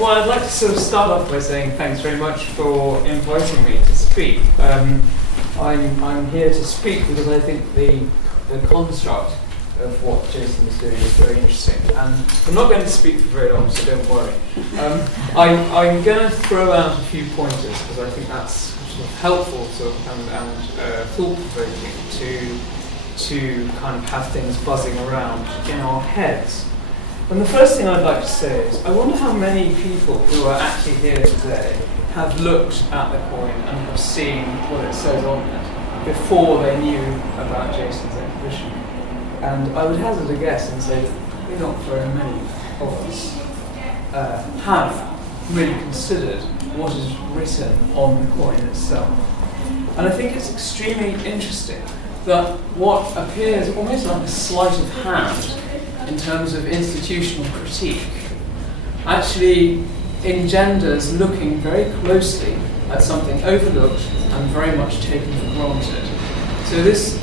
Well, I'd like to sort of start off by saying thanks very much for inviting me to speak. I'm here to speak because I think the construct of what Jason is doing is very interesting. And I'm not going to speak for very long, so don't worry. I'm going to throw out a few pointers because I think that's sort of helpful and thought-provoking to kind of have things buzzing around in our heads. And the first thing I'd like to say is, I wonder how many people who are actually here today have looked at the coin and have seen what it says on it before they knew about Jason's exhibition. And I would hazard a guess and say that probably not very many of us have really considered what is written on the coin itself. And I think it's extremely interesting that what appears almost like a sleight of hand in terms of institutional critique actually engenders looking very closely at something overlooked and very much taken for granted. So this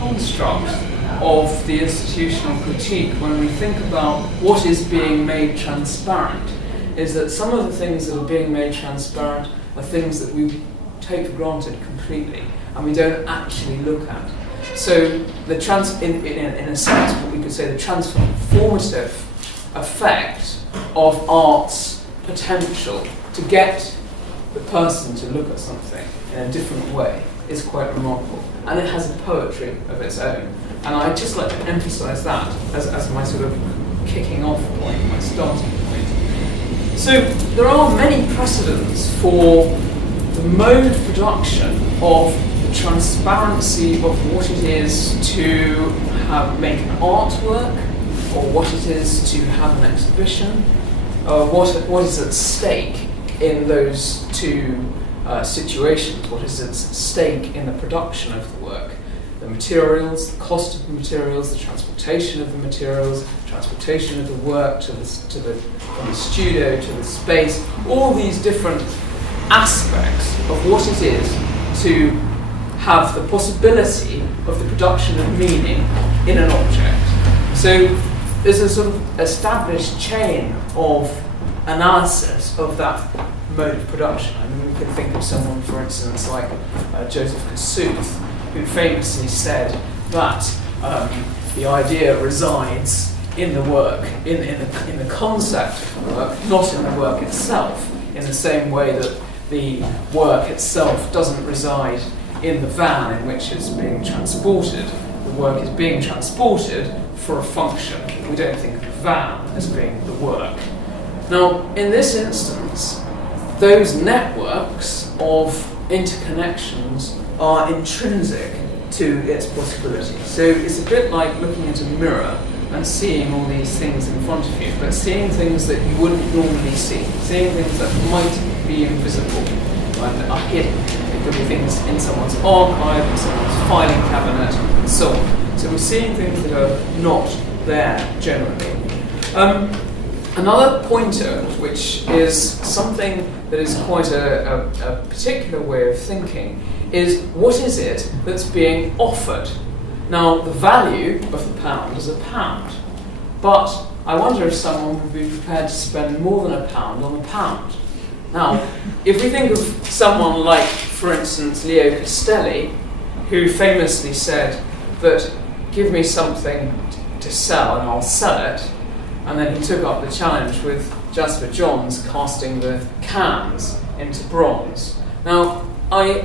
construct of the institutional critique, when we think about what is being made transparent, is that some of the things that are being made transparent are things that we take for granted completely and we don't actually look at. So in a sense, what we could say the transformative effect of art's potential to get the person to look at something in a different way is quite remarkable. And it has a poetry of its own. And I'd just like to emphasise that as my sort of kicking off point, my starting point. So there are many precedents for the mode of production of the transparency of what it is to make an artwork, or what it is to have an exhibition, what is at stake in those two situations, what is at stake in the production of the work. The materials, the cost of the materials, the transportation of the materials, transportation of the work from the studio to the space, all these different aspects of what it is to have the possibility of the production of meaning in an object. So there's a sort of established chain of analysis of that mode of production. I mean, we can think of someone, for instance, like Joseph Kossuth, who famously said that the idea resides in the work, in the concept of the work, not in the work itself, in the same way that the work itself doesn't reside in the van in which it's being transported. The work is being transported for a function. We don't think of the van as being the work. Now, in this instance, those networks of interconnections are intrinsic to its possibility. So it's a bit like looking at a mirror and seeing all these things in front of you, but seeing things that you wouldn't normally see, seeing things that might be invisible and are hidden. It could be things in someone's archive, in someone's filing cabinet, and so on. So we're seeing things that are not there generally. Another pointer, which is something that is quite a particular way of thinking, is what is it that's being offered? Now, the value of the pound is £1, but I wonder if someone would be prepared to spend more than £1 on a pound. Now, if we think of someone like, for instance, Leo Castelli, who famously said that, give me something to sell and I'll sell it, and then he took up the challenge with Jasper Johns casting the cans into bronze. Now, I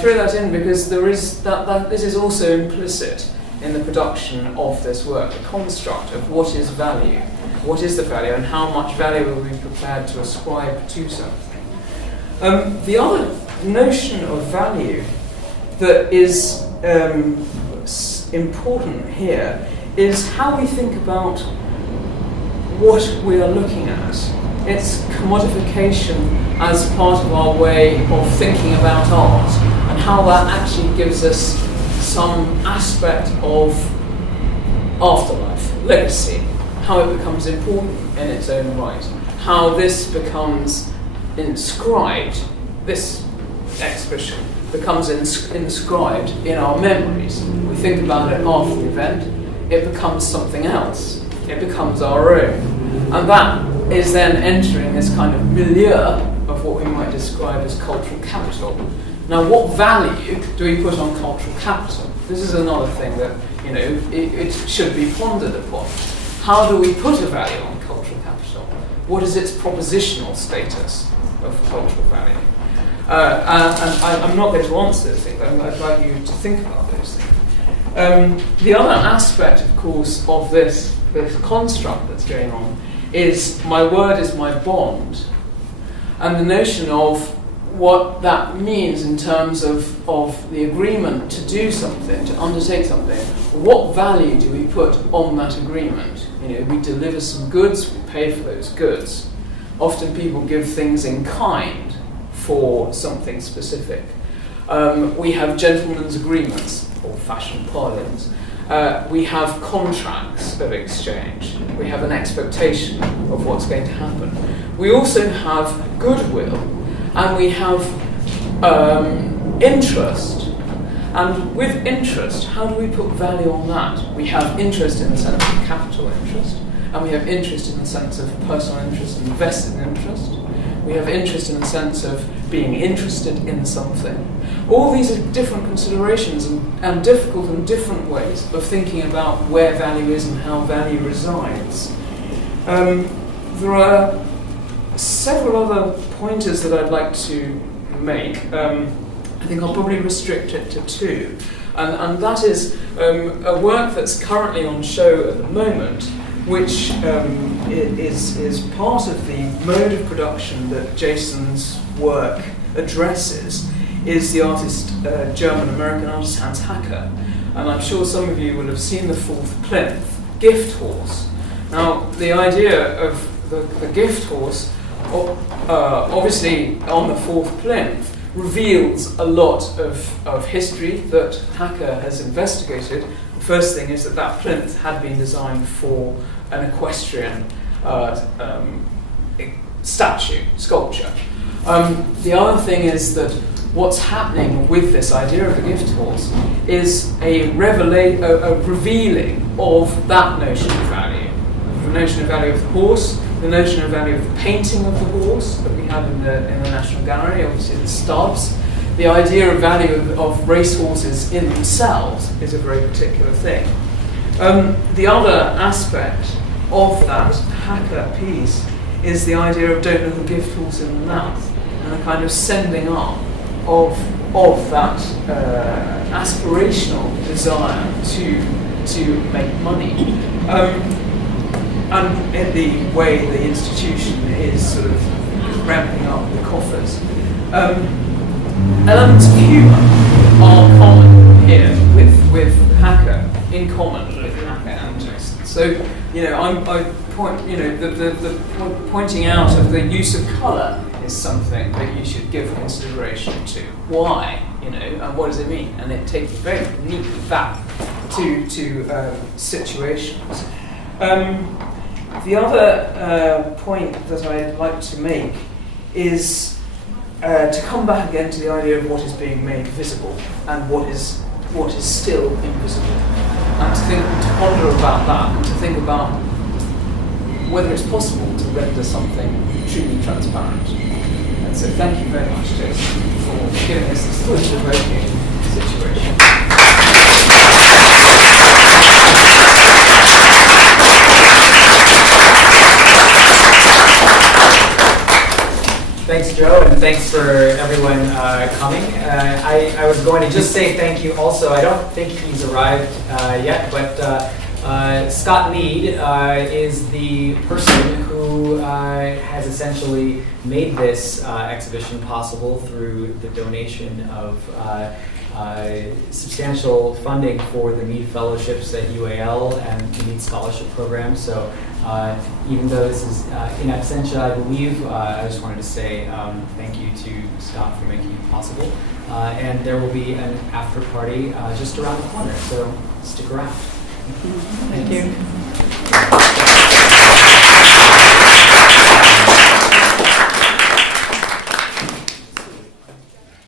throw that in because there is that this is also implicit in the production of this work, the construct of what is value, what is the value, and how much value are we prepared to ascribe to something. The other notion of value that is important here is how we think about what we are looking at. It's commodification as part of our way of thinking about art, and how that actually gives us some aspect of afterlife, legacy, how it becomes important in its own right, how this becomes inscribed, this exhibition becomes inscribed in our memories. We think about it after the event, it becomes something else, it becomes our own. And that is then entering this kind of milieu of what we might describe as cultural capital. Now, what value do we put on cultural capital? This is another thing that, you know, it should be pondered upon. How do we put a value on cultural capital? What is its propositional status of cultural value? And I'm not going to answer those things. I'd like you to think about those things. The other aspect, of course, of this construct that's going on is my word is my bond, and the notion of what that means in terms of the agreement to do something, to undertake something. What value do we put on that agreement? You know, we deliver some goods, we pay for those goods. Often people give things in kind for something specific. We have gentlemen's agreements, or fashion parlance. We have contracts of exchange. We have an expectation of what's going to happen. We also have goodwill, and we have interest. And with interest, how do we put value on that? We have interest in the sense of capital interest, and we have interest in the sense of personal interest and vested interest. We have interest in the sense of being interested in something. All these are different considerations and difficult and different ways of thinking about where value is and how value resides. There are several other pointers that I'd like to make. I think I'll probably restrict it to two. And that is a work that's currently on show at the moment, which is part of the mode of production that Jason's work addresses, is the artist, German-American artist Hans Hacker. And I'm sure some of you will have seen the fourth plinth, gift horse. Now, the idea of the gift horse, obviously on the fourth plinth, reveals a lot of history that Hacker has investigated. The first thing is that plinth had been designed for an equestrian sculpture. The other thing is that what's happening with this idea of the gift horse is a revealing of that notion of value. The notion of value of the horse, the notion of value of the painting of the horse that we have in the National Gallery, obviously the studs. The idea of value of racehorses in themselves is a very particular thing. The other aspect of that Hacker piece is the idea of don't look a gift horse in the mouth, and a kind of sending up of that aspirational desire to make money. And in the way the institution is sort of ramping up the coffers. Elements of humour are common here with Hacker, in common with Hacker and Jason. So, you know, the pointing out of the use of colour is something that you should give consideration to. Why, you know, and what does it mean? And it takes very neatly back to situations. The other point that I'd like to make is to come back again to the idea of what is being made visible and what is still invisible, and to ponder about that and to think about whether it's possible to render something truly transparent. And so thank you very much, Jason, for giving us this thought-provoking situation. Thanks, Joe, and thanks for everyone coming. I was going to just say thank you also. I don't think he's arrived yet, but Scott Mead is the person who has essentially made this exhibition possible through the donation of substantial funding for the Mead Fellowships at UAL and the Mead Scholarship Program. So even though this is in absentia, I believe, I just wanted to say thank you to Scott for making it possible. And there will be an after party just around the corner, so stick around. Thank you.